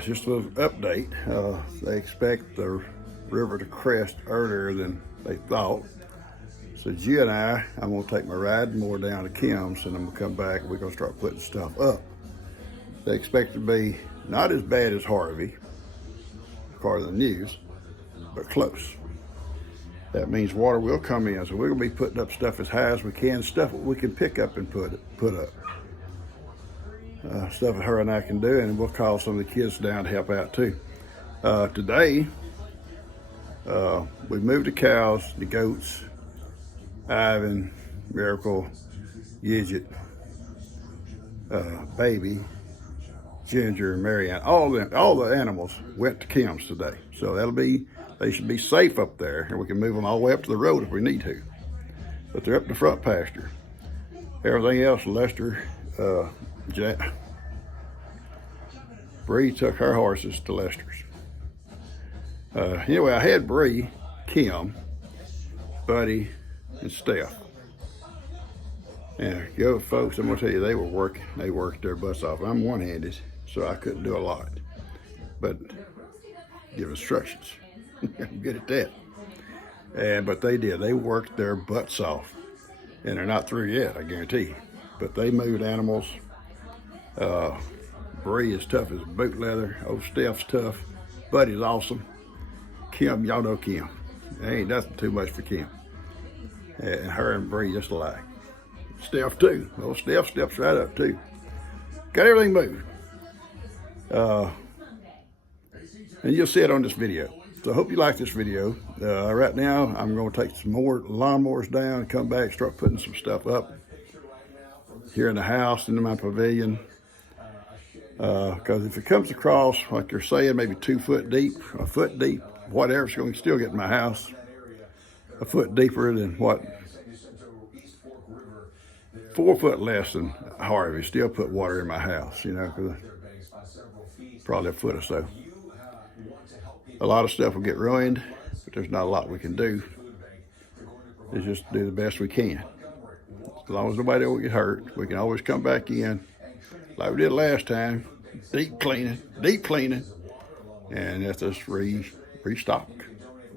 It's just a little update. They expect the river to crest earlier than they thought. So G and I'm gonna take my riding mower down to Kim's and I'm gonna come back and we're gonna start putting stuff up. They expect it to be not as bad as Harvey, according to the news, but close. That means water will come in, so we're gonna be putting up stuff as high as we can, stuff we can pick up and put up. Stuff that her and I can do, and we'll call some of the kids down to help out too. Today, we moved the cows, the goats, Ivan, Miracle, Gidget, Baby, Ginger, and Marianne. All the animals went to Kim's today, so they should be safe up there, and we can move them all the way up to the road if we need to. But they're up in the front pasture. Everything else, Lester, Bree took her horses to Lester's. Anyway, I had Bree, Kim, Buddy, and Steph. And go folks, I'm gonna tell you, they were working. They worked their butts off. I'm one-handed, so I couldn't do a lot. But give instructions. I'm good at that. But they did. They worked their butts off. And they're not through yet, I guarantee you. But they moved animals. Bree is tough as boot leather. Old Steph's tough. Buddy's awesome. Kim, y'all know Kim. There ain't nothing too much for Kim. And her and Bree just alike. Steph too. Old Steph steps right up too. Got everything moved. And you'll see it on this video. So I hope you like this video. Right now, I'm going to take some more lawnmowers down and come back and start putting some stuff up here in the house, in my pavilion. Because if it comes across, like they're saying, maybe 2 foot deep, a foot deep, whatever, it's going to still get in my house. A foot deeper than what? 4 foot less than Harvey. Still put water in my house, you know, because probably a foot or so. A lot of stuff will get ruined, but there's not a lot we can do. It's just do the best we can. As long as nobody will get hurt, we can always come back in, like we did last time, deep cleaning, and that's just restock.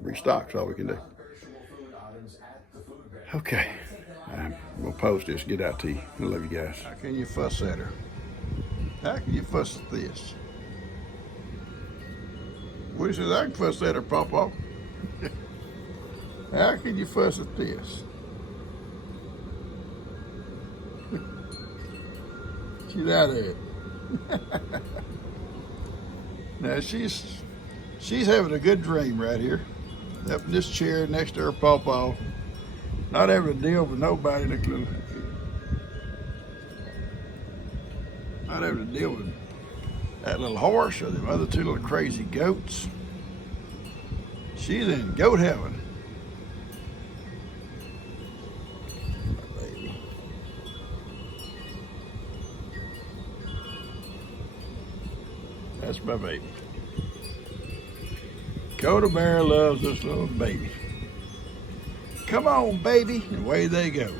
Restock's all we can do. Okay, I'm gonna post this, get out to you. I love you guys. How can you fuss at her? How can you fuss at this? What he says, I can fuss at her, Papa. How can you fuss at this? She's out of it. Now she's having a good dream right here. Up in this chair next to her Papa. Not having to deal with nobody. Not having to deal with that little horse or the other 2 little crazy goats. She's in goat heaven. My baby. That's my baby. Coda Bear loves this little baby. Come on, baby, and away they go.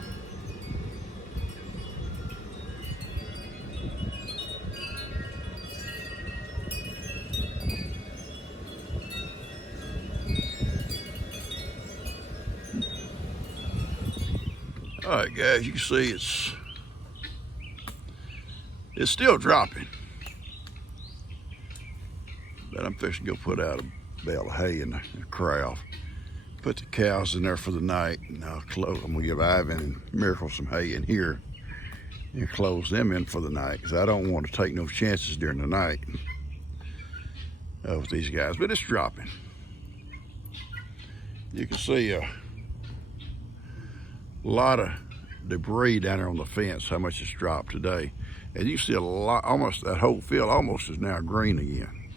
All right, guys, you can see it's still dropping, but I'm fixing to go put out a bale of hay in the corral. Put the cows in there for the night, and I'll close. I'm gonna give Ivan and Miracle some hay in here and close them in for the night, because I don't want to take no chances during the night with these guys. But it's dropping. You can see a lot of debris down there on the fence, how much it's dropped today. And you see a lot, almost that whole field almost is now green again.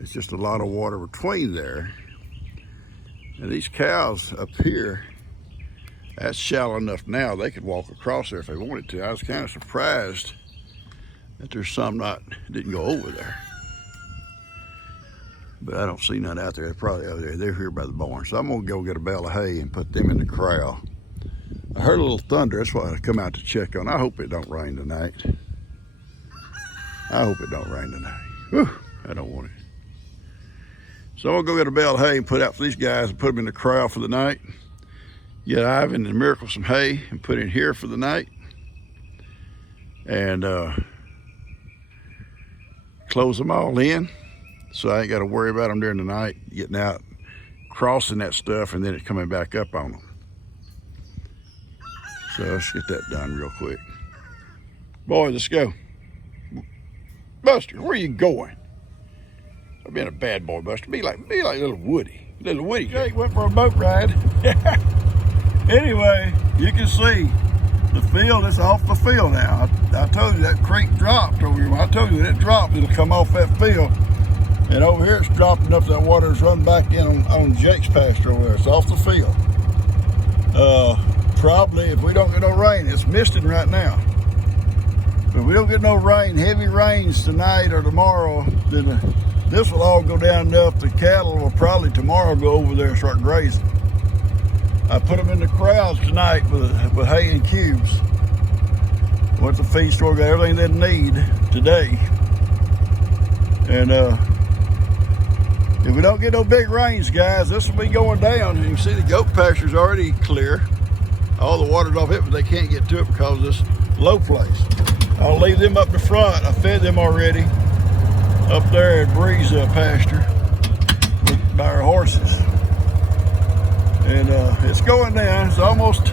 It's just a lot of water between there. And these cows up here, that's shallow enough now they could walk across there if they wanted to. I was kind of surprised that there's some didn't go over there. But I don't see none out there. They're probably over there. They're here by the barn. So I'm gonna go get a bale of hay and put them in the corral. I heard a little thunder. That's why I come out to check on. I hope it don't rain tonight. I hope it don't rain tonight. Whew, I don't want it. So I'm gonna go get a bale of hay and put out for these guys and put them in the corral for the night. Get Ivan and Miracle some hay and put in here for the night. And close them all in, so I ain't got to worry about them during the night, getting out, crossing that stuff, and then it coming back up on them. So let's get that done real quick. Boys, let's go. Buster, where are you going? I've been a bad boy, Buster. Be like little Woody. Little Woody. Jake went for a boat ride. Anyway, you can see the field is off the field now. I told you that creek dropped over here. When I told you when it dropped, it'll come off that field. And over here it's dropped enough that water's run back in on Jake's pasture over there. It's off the field. Probably if we don't get no rain, it's misting right now. But if we don't get no rain, heavy rains tonight or tomorrow, then this will all go down enough. The cattle will probably tomorrow go over there and start grazing. I put them in the corrals tonight with hay and cubes. Went to the feed store, got everything they need today. And if we don't get no big rains, guys, this will be going down. And you can see the goat pasture's already clear. All the water's off it, but they can't get to it because of this low place. I'll leave them up the front. I fed them already up there at Breeze pasture by our horses. And it's going down. It's almost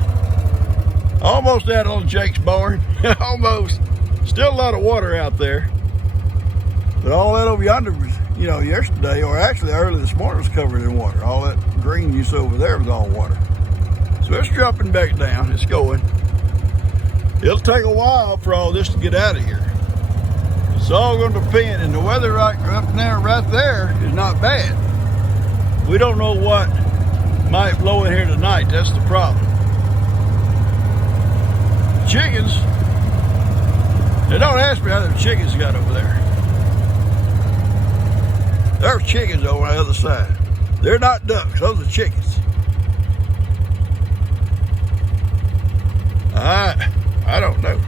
at old Jake's barn. Almost. Still a lot of water out there. But all that over yonder was, you know, yesterday, or actually early this morning, was covered in water. All that green you saw over there was all water. So it's dropping back down. It's going. It'll take a while for all this to get out of here. It's all going to depend. And the weather right up there, right there, is not bad. We don't know what might blow in here tonight. That's the problem. Chickens, they don't ask me how the chickens got over there. There's chickens over on the other side. They're not ducks, those are chickens. I don't know.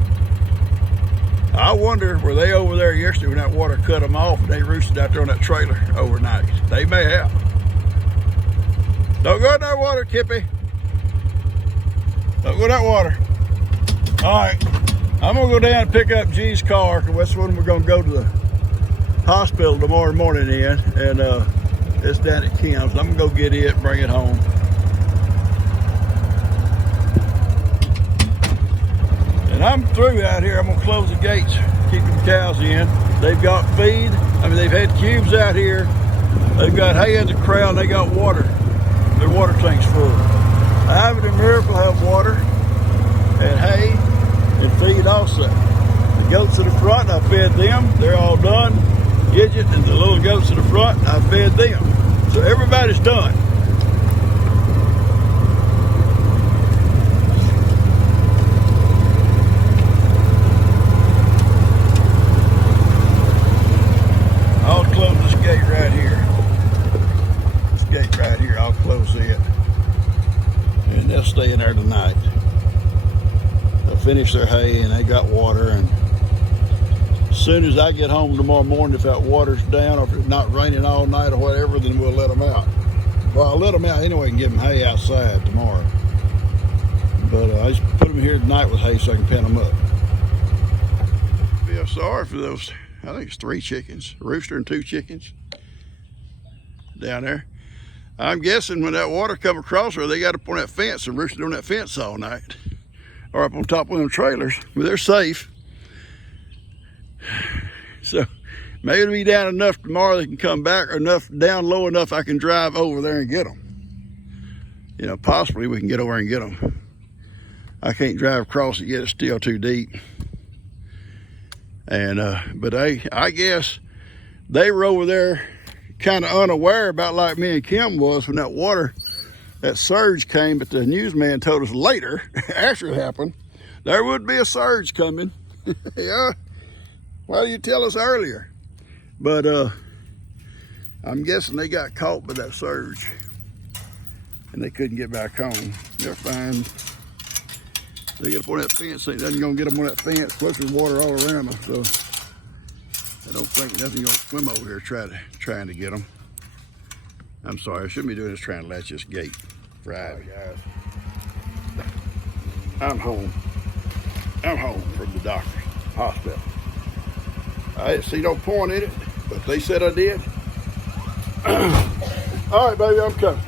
I wonder, were they over there yesterday when that water cut them off and they roosted out there on that trailer overnight? They may have. Don't go in that water, Kippy. Don't go in that water. All right, I'm gonna go down and pick up G's car, because that's when we're gonna go to the hospital tomorrow morning in, and it's down at Kim's. I'm gonna go get it, bring it home. And I'm through out here. I'm gonna close the gates, keep the cows in. They've got feed. I mean, they've had cubes out here. They've got hay in the corral, and they got water. Their water tank's full. Ivan and Miracle have water and hay and feed also. The goats in the front, I fed them. They're all done. Gidget and the little goats in the front, I fed them. So everybody's done. I'll close this gate right here. This gate right here, I'll close it. And they'll stay in there tonight. They'll finish their hay and they got water, and as soon as I get home tomorrow morning, if that water's down or if it's not raining all night or whatever, then we'll let them out. Well, I'll let them out anyway and give them hay outside tomorrow. But I just put them here tonight with hay so I can pen them up. Feel sorry for those, I think it's 3 chickens, a rooster and 2 chickens down there. I'm guessing when that water come across her, they got up on that fence and roosted on that fence all night. Or up on top of them trailers, but they're safe. So maybe it'll be down enough tomorrow they can come back, or enough down low enough I can drive over there and get them. You know, possibly we can get over and get them. I can't drive across it yet, it's still too deep. And but I guess they were over there kind of unaware about, like me and Kim was, when that surge came, but the newsman told us later, after it happened, there would be a surge coming. Yeah. Why didn't you tell us earlier? But I'm guessing they got caught by that surge and they couldn't get back home. They're fine. They get up on that fence, ain't nothing gonna get them on that fence, plus there's water all around them. So don't think nothing gonna swim over here trying to get them. I'm sorry, I shouldn't be doing this trying to latch this gate. Right, guys. I'm home. I'm home from the doctor's hospital. I didn't see no point in it, but they said I did. All right, baby, I'm coming.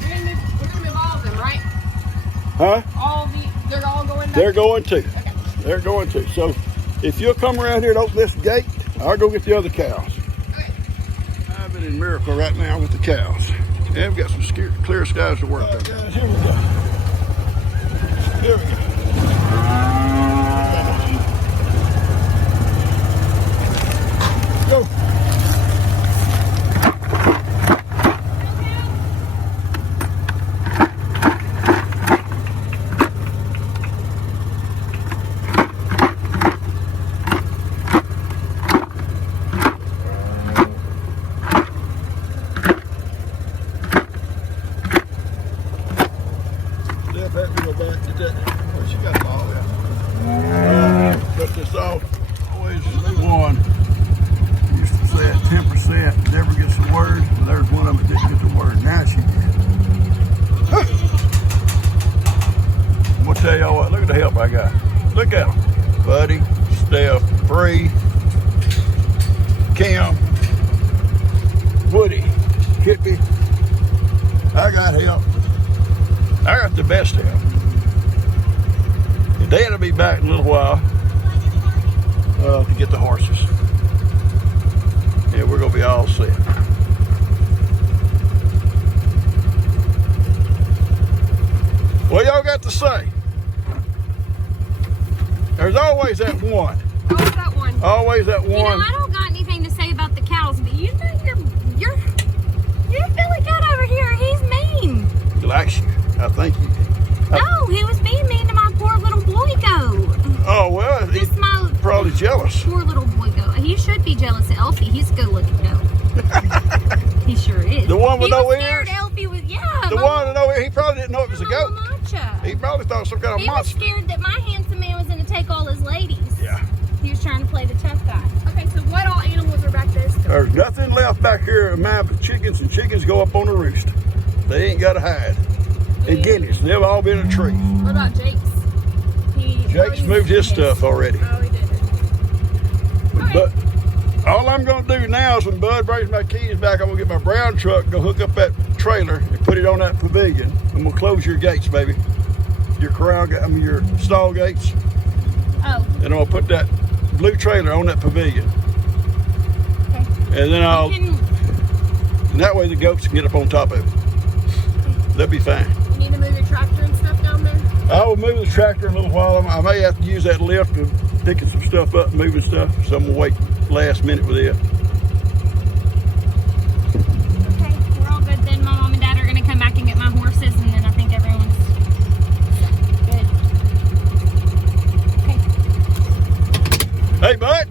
We're gonna move all of them, right? Huh? They're all going back? They're going to. Okay. They're going to. So if you'll come around here and open this gate, I'll go get the other cows. Okay. I'm in Miracle right now with the cows. And we've got some clear skies to work on. Guys, here we go. Here we go. Go. She got it all out. Cut this off. Always leave one. Used to say at 10% never gets the word. Well, there's one of them that didn't get the word. Now she did. I'm gonna tell y'all what. Look at the help I got. Look at them. Buddy, Steph, Bree, Kim, Woody, Kippy. I got help. I got the best help. Dad'll be back in a little while to get the horses. Yeah, we're gonna be all set. What y'all got to say? There's always that one. Always that one. Always that one. You know, I don't got anything to say about the cows, but you know you're Billy Cat over here. He's mean. He likes you. I think he did. No, he was being mean to my poor little boy goat. Oh, well, he's Just my probably jealous. poor little boy goat. He should be jealous of Elfie. He's a good looking goat. He sure is. The one with he no was ears? scared Elfie was, yeah. The one with no ears, he probably didn't know it was a goat. Matcha. He probably thought it was some kind of He was monster. scared that my handsome man was going to take all his ladies. Yeah. He was trying to play the tough guy. Okay, so what all animals are back there still? There's nothing left back here of mine but chickens, and chickens go up on the roost. They ain't got to hide. And guineas, they've all been in trees. What about Jake's? Jake's moved his stuff already. Oh, he did. But all I'm going to do now is when Bud brings my keys back, I'm going to get my brown truck, go hook up that trailer, and put it on that pavilion. I'm going to close your gates, baby. Your your stall gates. Oh. And I'm going to put that blue trailer on that pavilion. Okay. And then and that way the goats can get up on top of it. They'll be fine. You need to move your tractor and stuff down there? I will move the tractor in a little while. I may have to use that lift to picking some stuff up, moving stuff. So I'm going to wait last minute with it. Okay, we're all good then. My mom and dad are going to come back and get my horses, and then I think everyone's good. Okay. Hey, bud.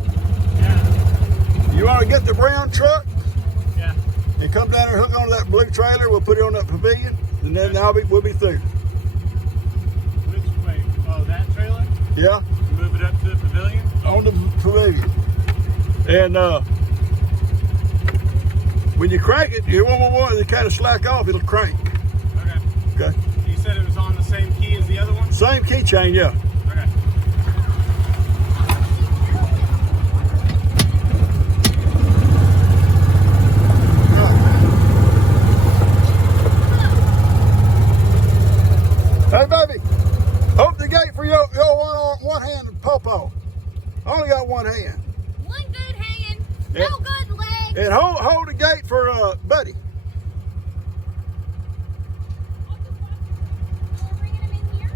Yeah. You want to get the brown truck? Yeah. And come down and hook onto that blue trailer. We'll put it on that pavilion, and then we'll be through. Which way? Oh, that trailer? Yeah, Move it up to the pavilion? on the pavilion. And when you crank it, you want to kind of slack off. It'll crank. Okay. Okay. You said it was on the same key as the other one? Same keychain, yeah. Okay. Hey, baby, open the gate for your one-handed popo. I only got one hand. One good hand, Yeah. no good leg. And hold the gate for Buddy. We're bringing him in here.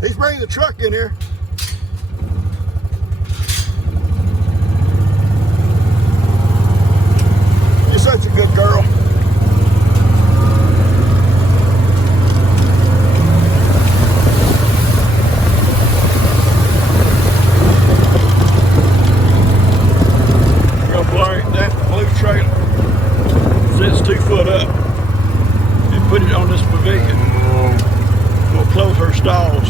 He's bringing the truck in here. You're such a good girl. We're gonna blur that blue trailer. Sits 2 foot up and put it on this pavilion. We'll close her stalls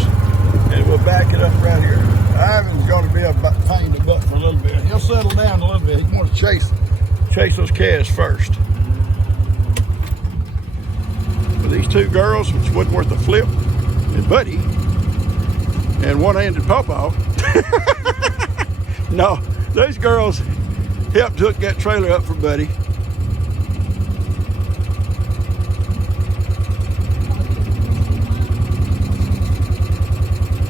And we'll back it up right here. Ivan's going to be a pain in the butt for a little bit. He'll settle down a little bit. He wants to chase those calves first. But these two girls, which wasn't worth a flip, and Buddy, and one-handed Pawpaw. No, those girls helped hook that trailer up for Buddy.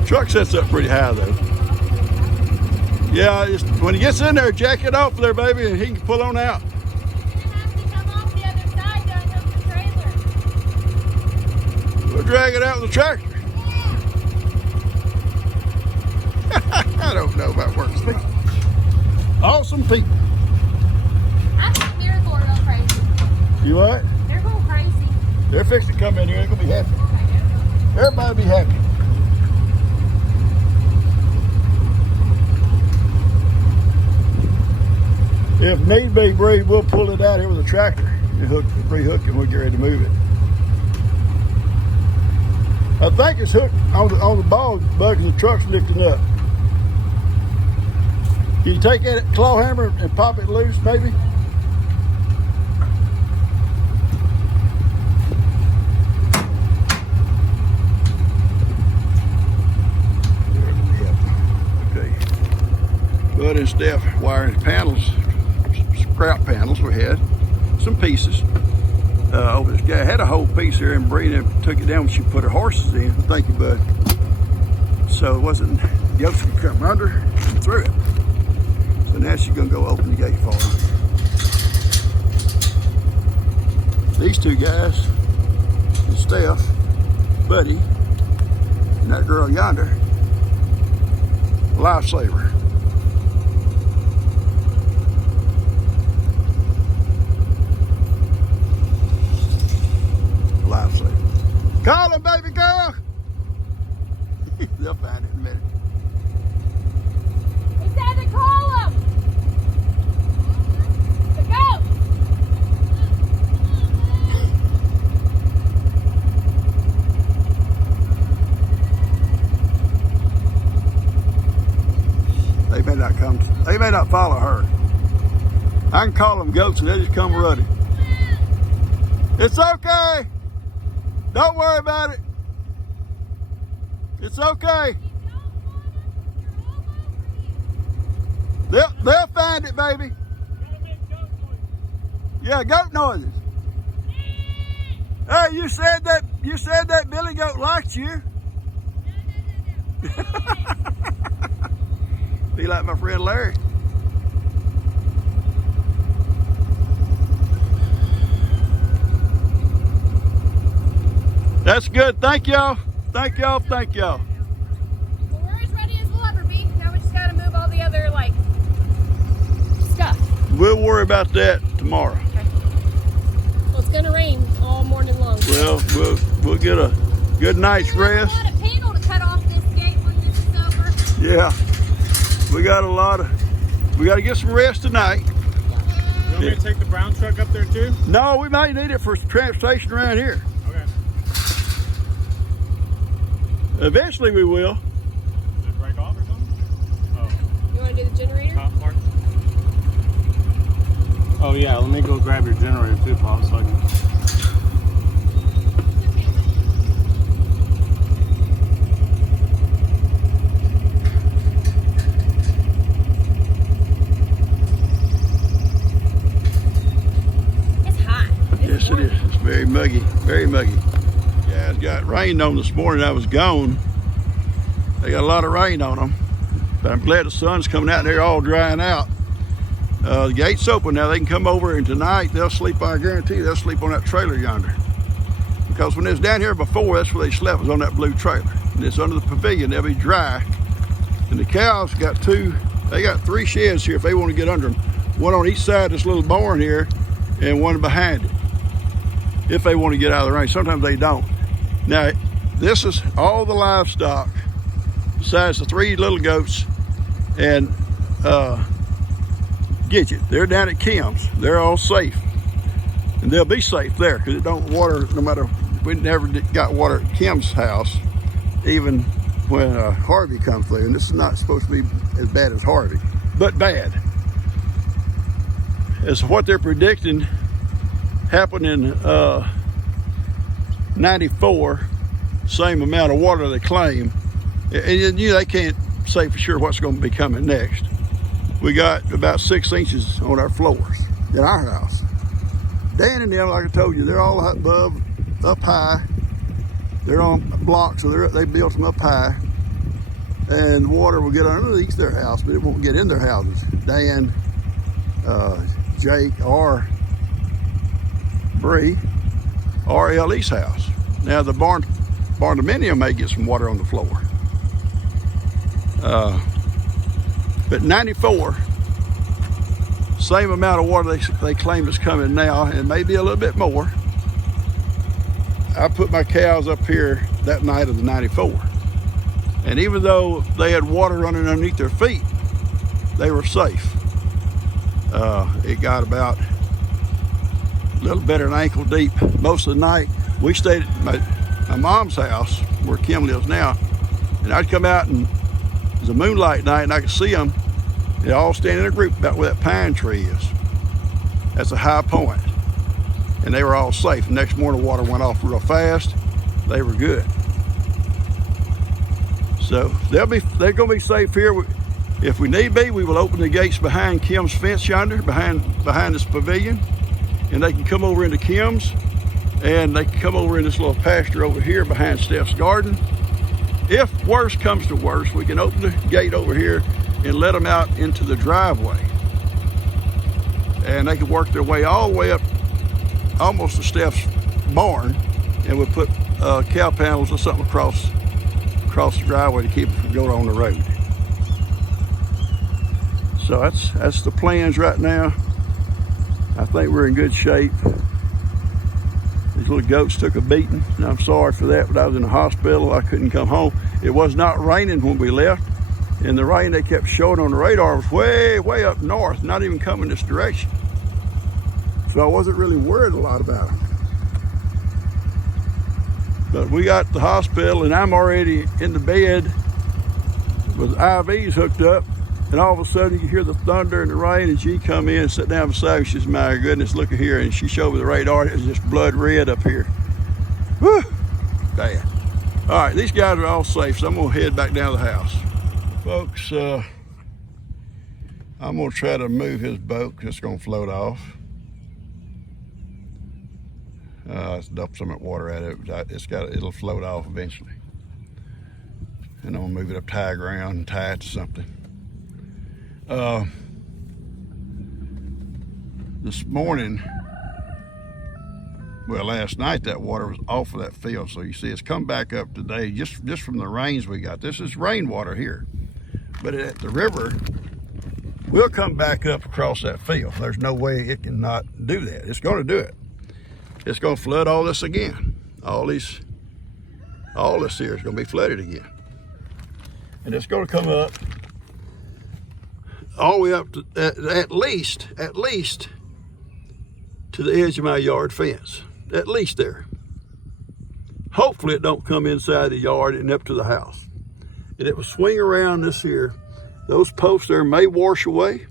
Truck sets up pretty high though. Yeah, just, when he gets in there, jack it off there, baby, and he can pull on out. You're gonna have to come off the other side to unhook the trailer. We'll drag it out with the tractor. I don't know about works people. Awesome people. I think they're going real crazy. You what? They're going crazy. They're fixing to come in here. They're gonna be happy. Everybody be happy. If need be, Bree, we'll pull it out here with a tractor and re-hook it when we get ready to move it. I think it's hooked on the ball bug and the truck's lifting up. Can you take that claw hammer and pop it loose, maybe? Okay. Bud and Steph wiring panels, scrap panels. We had some pieces. This guy had a whole piece here, and Bree took it down when she put her horses in. Thank you, Bud. So it wasn't, the goats could come under and through it. So now she's gonna go open the gate for her. These two guys, and Steph, Buddy, and that girl yonder, lifesaver. Lifesaver. Call him, baby girl. They'll find it in a minute. He said to call him. To go. They may not come. They may not follow her. I can call them goats and they just come running. It's okay. Don't worry about it. It's okay. They'll find it, baby. Yeah, goat noises. Hey, you said that Billy goat liked you. Be like my friend Larry. That's good. Thank y'all. Thank y'all. Thank y'all. Well, we're as ready as we'll ever be. Now we just gotta move all the other, like, stuff. We'll worry about that tomorrow. Okay. Well, it's gonna rain all morning long. Well, we'll get a good night's rest. We've got a panel to cut off this gate when this is over. Yeah. We got to get some rest tonight. You want me to take the brown truck up there too? No, we might need it for transportation around here. Okay. Eventually we will. Did it break off or something? Oh. You wanna do the generator? Top part? Oh yeah, let me go grab your generator too, Paul, so I can... It's hot. Yes, it is. It's very muggy, very muggy. Guys got rained on this morning. I was gone. They got a lot of rain on them, but I'm glad the sun's coming out and they're all drying out. The gate's open now. They can come over, and tonight they'll sleep. I guarantee you, they'll sleep on that trailer yonder. Because when it was down here before, that's where they slept, was on that blue trailer. And it's under the pavilion. They'll be dry. And the cows got they got 3 sheds here if they want to get under them. One on each side of this little barn here, and one behind it. If they want to get out of the rain. Sometimes they don't. Now, this is all the livestock, besides the 3 little goats and Gidget. They're down at Kim's. They're all safe. And they'll be safe there because it don't water, no matter, we never got water at Kim's house, even when Harvey come through, and this is not supposed to be as bad as Harvey, but bad. As what they're predicting happened in 94, same amount of water they claim, and they can't say for sure what's going to be coming next. We got about 6 inches on our floors in our house. Dan and them, like I told you, they're all up high. They're on blocks, so they built them up high. And the water will get underneath their house, but it won't get in their houses. Dan, Jake, or Bree, or Ellie's house. Now the barn dominium may get some water on the floor. But 94, same amount of water they claim is coming now, and maybe a little bit more. I put my cows up here that night of the 94. And even though they had water running underneath their feet, they were safe. It got about a little better than ankle deep most of the night. We stayed at my mom's house, where Kim lives now, and I'd come out, and it was a moonlight night, and I could see them. They all stand in a group about where that pine tree is. That's a high point. And they were all safe. The next morning, the water went off real fast. They were good. So they're going to be safe here. If we need be, we will open the gates behind Kim's fence yonder, behind this pavilion, and they can come over into Kim's, and they can come over in this little pasture over here behind Steph's garden. If worse comes to worse, we can open the gate over here and let them out into the driveway. And they can work their way all the way up almost to Steph's barn, and we'll put cow panels or something across the driveway to keep it from going on the road. So that's the plans right now. I think we're in good shape. These little goats took a beating, and I'm sorry for that, but I was in the hospital. I couldn't come home. It was not raining when we left, and the rain they kept showing on the radar was way up north, not even coming this direction. So I wasn't really worried a lot about them. But we got to the hospital, and I'm already in the bed with IVs hooked up, and all of a sudden you hear the thunder and the rain, and she come in and sit down beside me. She says, "My goodness, look at here." And she showed me the radar. It was just blood red up here. Whew, bad. All right, these guys are all safe, so I'm gonna head back down to the house. Folks, I'm gonna try to move his boat because it's gonna float off. Let's dump some water at it. It'll float off eventually. And I'm gonna move it up high ground and tie it to something. This morning, well, last night that water was off of that field. So you see it's come back up today just from the rains we got. This is rainwater here. But at the river, we'll come back up across that field. There's no way it can not do that. It's gonna do it. It's gonna flood all this again. All this here is gonna be flooded again. And it's gonna come up all the way up to at least to the edge of my yard fence. At least there. Hopefully it don't come inside the yard and up to the house. And it will swing around this here. Those posts there may wash away.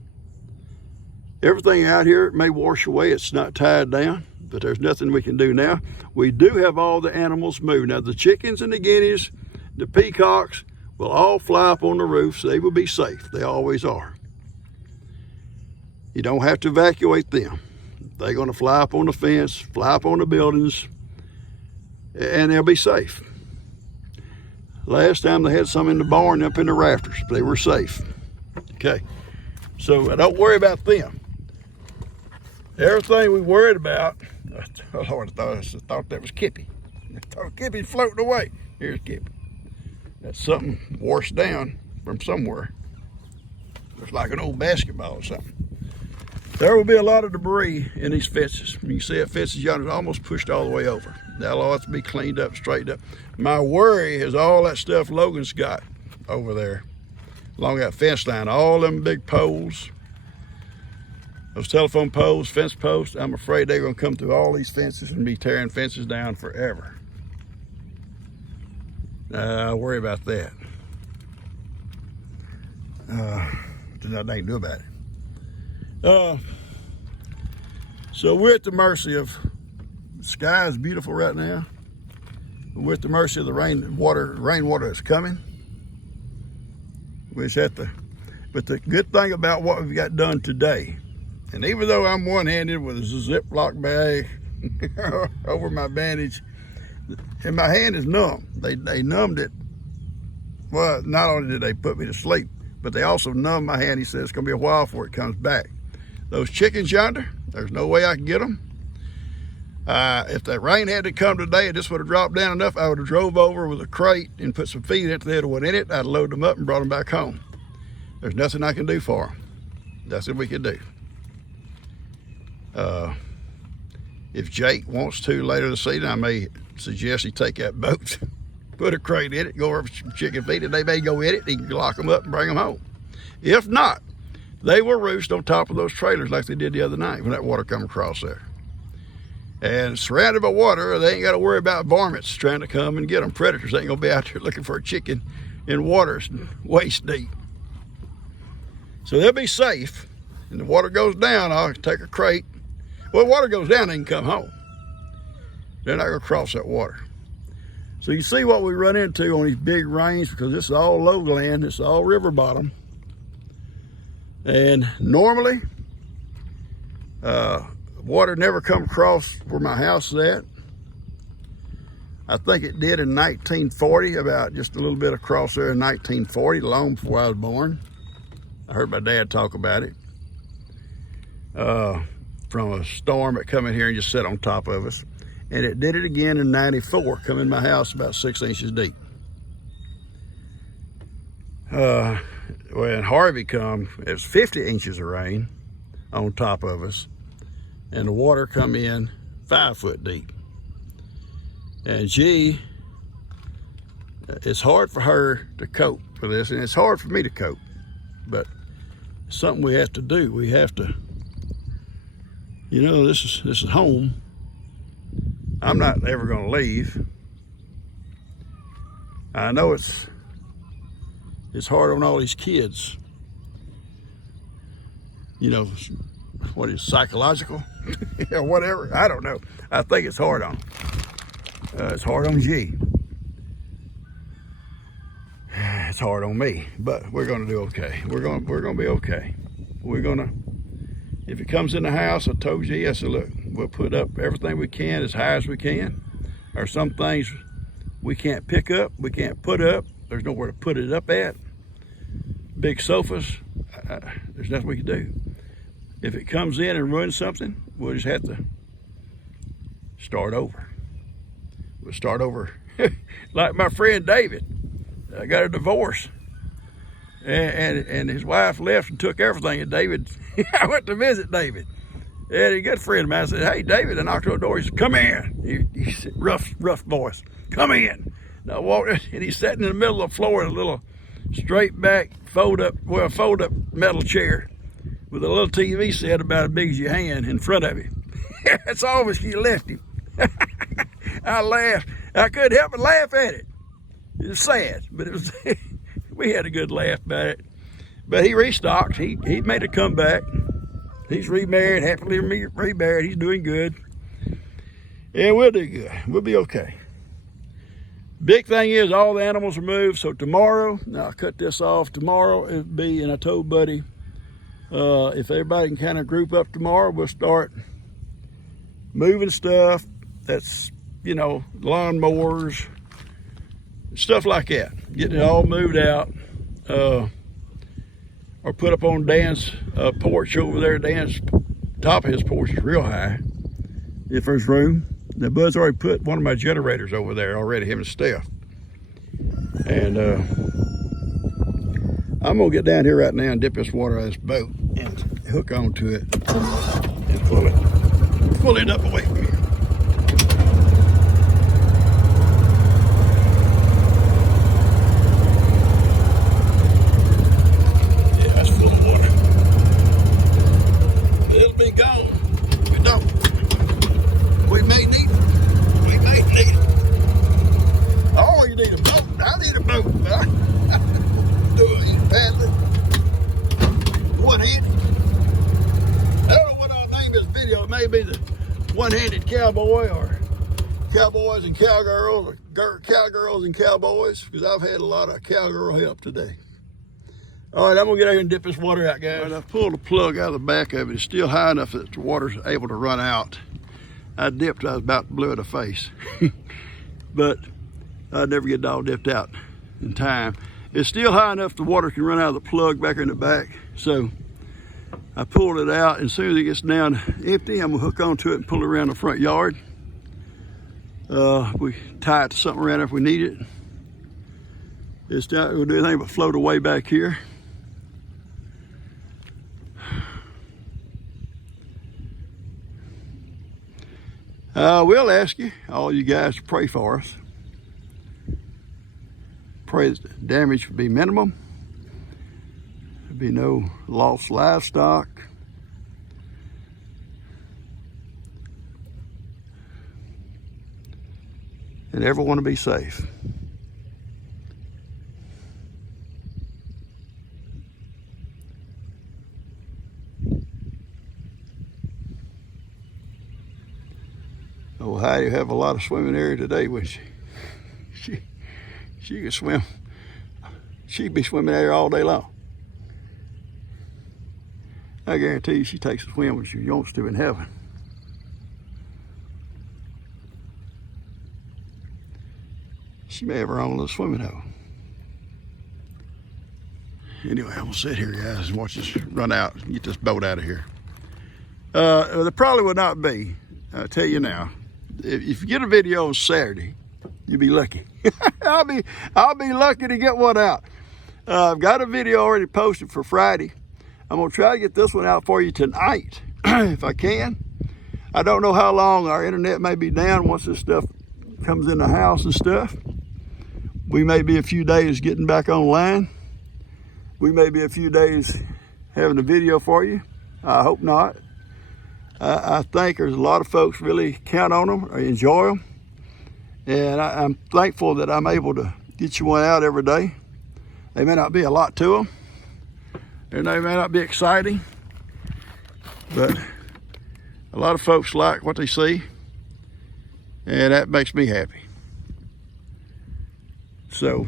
Everything out here may wash away. It's not tied down, but there's nothing we can do now. We do have all the animals moved. Now the chickens and the guineas, the peacocks will all fly up on the roof, so they will be safe. They always are. You don't have to evacuate them. They're gonna fly up on the fence, fly up on the buildings, and they'll be safe. Last time they had some in the barn up in the rafters, but they were safe. Okay, so don't worry about them. Everything we worried about, oh Lord, I thought that was Kippy. I thought Kippy's floating away. Here's Kippy. That's something washed down from somewhere. Looks like an old basketball or something. There will be a lot of debris in these fences. You can see that fences yonder is almost pushed all the way over. That'll all have to be cleaned up, straightened up. My worry is all that stuff Logan's got over there along that fence line, all them big poles, those telephone poles, fence posts. I'm afraid they're gonna come through all these fences and be tearing fences down forever. I worry about that. There's nothing I can do about it. So we're at the mercy of, the sky is beautiful right now. We're at the mercy of the rainwater that's coming. We just have to, but the good thing about what we've got done today, and even though I'm one-handed with a Ziploc bag over my bandage, and my hand is numb. They numbed it. Well, not only did they put me to sleep, but they also numbed my hand. He said it's gonna be a while before it comes back. Those chickens yonder, there's no way I can get them. If that rain had to come today and this would have dropped down enough, I would have drove over with a crate and put some feed into there went in it. I'd load them up and brought them back home. There's nothing I can do for them. That's what we can do. If Jake wants to later this evening, I may suggest he take that boat, put a crate in it, go over some chicken feed, and they may go in it. He can lock them up and bring them home. If not, they will roost on top of those trailers like they did the other night when that water come across there. And surrounded by water, they ain't got to worry about varmints trying to come and get them. Predators ain't gonna be out there looking for a chicken in waters waist deep. So they'll be safe. And the water goes down, I'll take a crate. Well, water goes down, they can come home. They're not gonna cross that water. So you see what we run into on these big rains, because this is all lowland, this is all river bottom. And normally, water never come across where my house is at. I think it did in 1940, about just a little bit across there in 1940, long before I was born. I heard my dad talk about it. From a storm that come in here and just sat on top of us. And it did it again in 94, come in my house about 6 inches deep. When Harvey come, it was 50 inches of rain on top of us, and the water come in 5 foot deep. And G, it's hard for her to cope with this, and it's hard for me to cope, but it's something we have to do. We have to, you know, this is home. I'm not ever gonna leave. I know it's hard on all these kids. You know, what is psychological? Or whatever, I don't know. I think it's hard on. It's hard on G. It's hard on me, but we're gonna do okay. We're gonna be okay. We're gonna, if it comes in the house, I told you, I said, look, we'll put up everything we can as high as we can. Or some things we can't pick up, we can't put up. There's nowhere to put it up at. Big sofas, there's nothing we can do. If it comes in and ruins something, we'll just have to start over. We'll start over. Like my friend David, I got a divorce. And his wife left and took everything. And David, I went to visit David. And a good friend of mine said, hey, David, I knocked on the door. He said, come in. He said, rough voice, come in. And I walked in, and he's sitting in the middle of the floor in a little straight back, fold up metal chair with a little TV set about as big as your hand in front of him. That's all she left him. I laughed. I couldn't help but laugh at it. It was sad, but it was we had a good laugh about it. But he restocked. He made a comeback. He's remarried, happily remarried. He's doing good. And we'll do good. We'll be okay. Big thing is all the animals are moved. So tomorrow, now I'll cut this off. Tomorrow it'll be, and I told Buddy, if everybody can kind of group up tomorrow, we'll start moving stuff. That's, you know, lawnmowers, stuff like that. Getting it all moved out. Or put up on Dan's porch over there. Dan's top of his porch is real high. If there's room. Now Bud's already put one of my generators over there already, him and Steph. And I'm gonna get down here right now and dip this water out of this boat and hook onto it and pull it up away from here. Yeah, it's full of water. But it'll be gone if we don't. We may need it. We may need it. Oh, you need a boat. I need a boat. Do it, paddle. cowboy or cowboys and cowgirls, or cowgirls and cowboys, because I've had a lot of cowgirl help today. All right, I'm gonna get out here and dip this water out, guys. Right, I pulled the plug out of the back of it. It's still high enough that the water's able to run out. I dipped, I was about to blow it in the face. But I'd never get it all dipped out in time. It's still high enough the water can run out of the plug back in the back. So I pulled it out, and as soon as it gets down empty, I'm gonna hook onto it and pull it around the front yard. We tie it to something around if we need it. It's not gonna do anything but float away back here. We'll ask you, all you guys, to pray for us. Pray that the damage would be minimum. There'd be no lost livestock. And everyone to be safe. Oh, Heidi have a lot of swimming area today, wouldn't she? She could swim. She'd be swimming there all day long. I guarantee you she takes a swim when she wants to in heaven. She may have her own little swimming hole. Anyway, I'm gonna sit here, guys, and watch this run out and get this boat out of here. There probably would not be, I'll tell you now. If you get a video on Saturday, you'll be lucky. I'll be lucky to get one out. I've got a video already posted for Friday. I'm gonna try to get this one out for you tonight, if I can. I don't know how long our internet may be down once this stuff comes in the house and stuff. We may be a few days getting back online. We may be a few days having a video for you. I hope not. I think there's a lot of folks really count on them or enjoy them. And I'm thankful that I'm able to get you one out every day. They may not be a lot to them, and they may not be exciting, but a lot of folks like what they see, and that makes me happy. So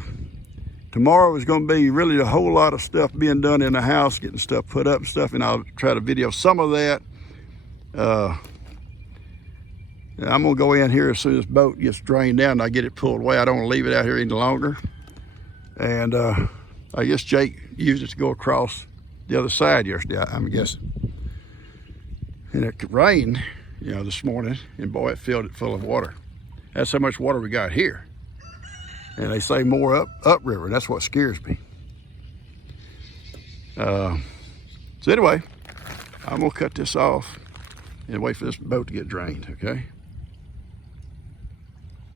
tomorrow is going to be really a whole lot of stuff being done in the house, getting stuff put up and stuff, and I'll try to video some of that. I'm gonna go in here as soon as this boat gets drained down and I get it pulled away. I don't want to leave it out here any longer. And I guess Jake used it to go across the other side yesterday, I'm guessing. And it rained, this morning, and boy, it filled it full of water. That's how much water we got here. And they say more upriver. That's what scares me. So anyway, I'm gonna cut this off and wait for this boat to get drained, okay?